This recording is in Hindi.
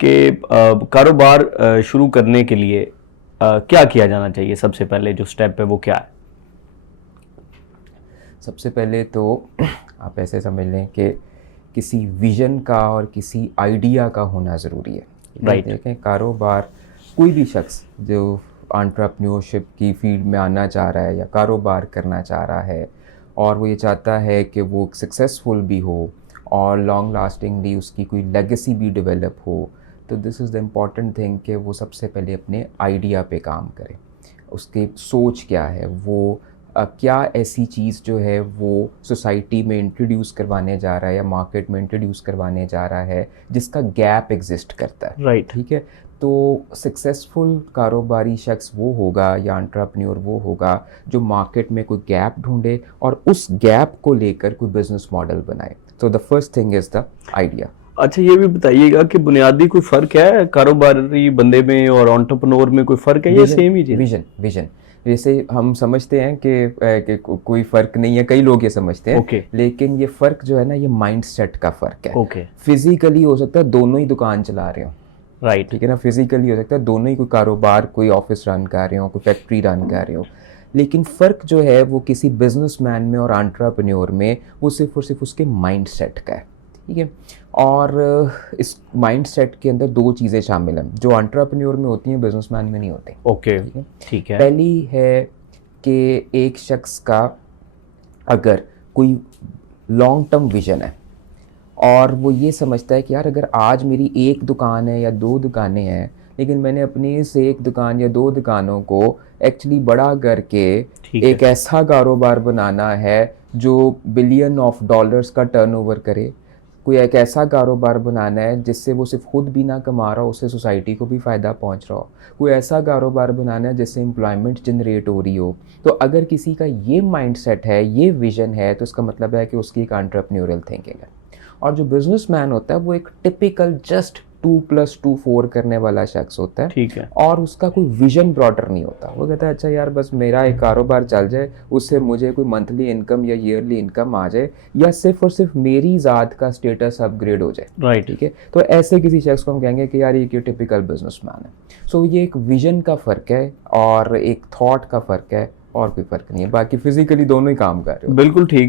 कि कारोबार शुरू करने के लिए क्या किया जाना चाहिए? सबसे पहले जो स्टेप है वो क्या है? सबसे पहले तो आप ऐसे समझ लें कि किसी विजन का और किसी आइडिया का होना ज़रूरी है। Right. देखें, कारोबार कोई भी शख्स जो एंटरप्रेन्योरशिप की फील्ड में आना चाह रहा है या कारोबार करना चाह रहा है और वो ये चाहता है कि वो सक्सेसफुल भी हो और लॉन्ग लास्टिंगली उसकी कोई लेगेसी भी डेवलप हो, तो this is the important thing कि वो सबसे पहले अपने आइडिया पे काम करे। उसकी सोच क्या है, वो क्या ऐसी चीज़ जो है वो सोसाइटी में इंट्रोड्यूस करवाने जा रहा है या मार्केट में इंट्रोड्यूस करवाने जा रहा है जिसका गैप एग्जिस्ट करता है। Right. ठीक है, तो सक्सेसफुल कारोबारी शख्स वो होगा या एंटरप्रेन्योर वो होगा जो मार्केट में कोई गैप ढूंढे और उस गैप को लेकर कोई बिजनेस मॉडल बनाए। तो the first thing is the idea. अच्छा, ये भी बताइएगा कि बुनियादी कोई फ़र्क है कारोबारी बंदे में और एंटरप्रेन्योर में? कोई फ़र्क है या सेम ही चीज़? विजन जैसे हम समझते हैं कि कोई फ़र्क नहीं है, कई लोग ये समझते हैं। Okay. लेकिन ये फ़र्क जो है ना, ये माइंडसेट का फ़र्क है। Okay. फिजिकली हो सकता है दोनों ही दुकान चला रहे हो, राइट। ठीक है ना, फिजिकली हो सकता है दोनों ही कोई कारोबार, कोई ऑफिस रन कर रहे हो, कोई फैक्ट्री रन कर रहे हो, लेकिन फ़र्क जो है वो किसी बिजनेसमैन में और एंटरप्रेन्योर में वो सिर्फ और सिर्फ उसके माइंडसेट का है। ठीक है, और इस माइंडसेट के अंदर दो चीज़ें शामिल हैं जो एंटरप्रेन्योर में होती हैं, बिजनेसमैन में नहीं होती। ओके, ठीक है, ठीक है। पहली है कि एक शख्स का अगर कोई लॉन्ग टर्म विजन है और वो ये समझता है कि यार अगर आज मेरी एक दुकान है या दो दुकानें हैं, लेकिन मैंने अपनी इस एक दुकान या दो दुकानों को एक्चुअली बड़ा करके एक ऐसा कारोबार बनाना है जो बिलियन ऑफ डॉलर्स का टर्नओवर करे, कोई एक ऐसा कारोबार बनाना है जिससे वो सिर्फ खुद भी ना कमा रहा हो, उससे सोसाइटी को भी फ़ायदा पहुंच रहा हो, कोई ऐसा कारोबार बनाना है जिससे एम्प्लॉयमेंट जनरेट हो रही हो। तो अगर किसी का ये माइंडसेट है, ये विजन है, तो इसका मतलब है कि उसकी एक एंटरप्रेन्योरल थिंकिंग है। और जो बिजनेसमैन होता है वो एक टिपिकल जस्ट 2+2 4 करने वाला शख्स होता है। ठीक है। और उसका कोई विजन ब्रॉडर नहीं होता। वो कहता है अच्छा यार बस मेरा एक कारोबार चल जाए, उससे मुझे कोई मंथली इनकम या ईयरली इनकम आ जाए या सिर्फ और सिर्फ मेरी ज़ात का स्टेटस अपग्रेड हो जाए। राइट। ठीक है, तो ऐसे किसी शख्स को हम कहेंगे कि यार ये टिपिकल बिजनेसमैन है। सो ये एक विजन का फ़र्क है और एक थॉट का फ़र्क है, और कोई फ़र्क नहीं है। बाकी फिजिकली दोनों ही काम कर रहे हो। बिल्कुल ठीक है।